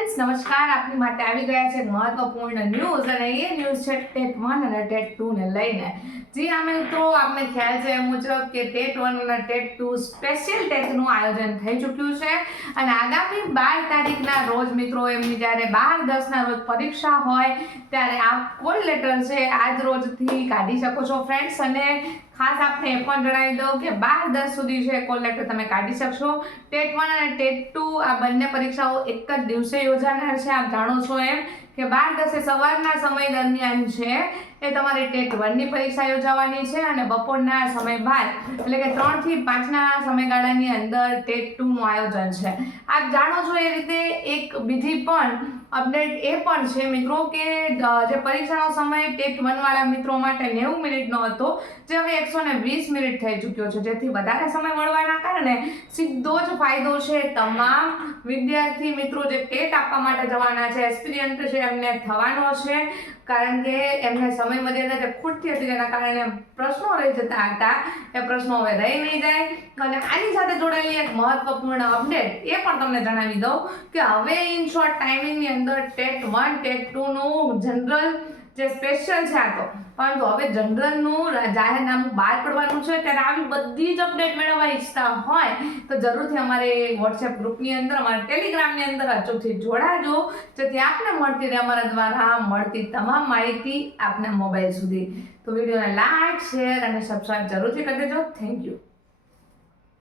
Friends નમસ્કાર. આપની માટે આવી ગયા છે મહત્વપૂર્ણ ન્યૂઝ અને એ ન્યૂઝ છે ટેટ વન અને ટેટ ટુ ને લઈને. જી હા તો આપને ખ્યાલ છે એ મુજબ કે ટેટ વન અને ટેટ ટુ સ્પેશિયલ ટેટનું આયોજન થઈ ચૂક્યું છે. અને આગામી બાર તારીખના રોજ મિત્રો, એમની જ્યારે બાર દસના રોજ પરીક્ષા હોય, ત્યારે આ કોલ લેટર છે આજ રોજથી કાઢી શકો છો ફ્રેન્ડ્સ અને ખાસ આપને એ પણ જણાવી દઉં કે બાર દસ સુધી છે કોલ લેટર તમે કાઢી શકશો, ટેટ વન અને ટેટ ટુ આ બંને પરીક્ષાઓ એક જ દિવસે યોજાનાર છે આપ જાણો છો એમ કે બાર દસે સવારના સમય દરમિયાન છે એ તમારી ટેટ વનની પરીક્ષા યોજાવાની છે અને બપોરના સમય બાદ એટલે કે ત્રણથી પાંચના સમયગાળાની અંદર ટેટ ટુનું આયોજન છે. આપ જાણો છો એ રીતે એક બીજી પણ અપડેટ એ પણ છે મિત્રો કે જે પરીક્ષાનો સમય ટેટ વનવાળા મિત્રો માટે નેવું મિનિટનો હતો, જે હવે એકસો ને વીસ મિનિટ થઈ ચૂક્યો છે. જેથી વધારે સમય મળવાના કારણે સીધો જ ફાયદો છે તમામ વિદ્યાર્થી મિત્રો જે ટેટ આપવા માટે જવાના છે. એક્સપિરિયન્સ છે એમને થવાનો છે, કારણ કે એમને સમય મર્યાદા જે ખૂટતી હતી જેના કારણે પ્રશ્નો રહી જતા હતા, એ પ્રશ્નો હવે રહી નહીં જાય. અને આની સાથે જોડાયેલી એક મહત્વપૂર્ણ અપડેટ એ પણ તમને જણાવી દઉં કે હવે ઇન શોર્ટ ટાઈમિંગની અંદર ટેટ વન, ટેટ ટુનું જનરલ જે સ્પેશિયલ છે આ તો. પરંતુ હવે જનરલનું જાહેરનામું બહાર પડવાનું છે, ત્યારે આવી બધી જ અપડેટ મેળવવા ઈચ્છતા હોય, તો જરૂરથી અમારે વોટ્સએપ ગ્રુપની અંદર, અમારા ટેલિગ્રામની અંદર અચૂકથી જોડાજો, જેથી આપને મળતી રહે, અમારા દ્વારા મળતી તમામ માહિતી આપના મોબાઈલ સુધી. તો વિડીયોને લાઈક, શેર અને સબસ્ક્રાઈબ જરૂરથી કરી દેજો. Thank you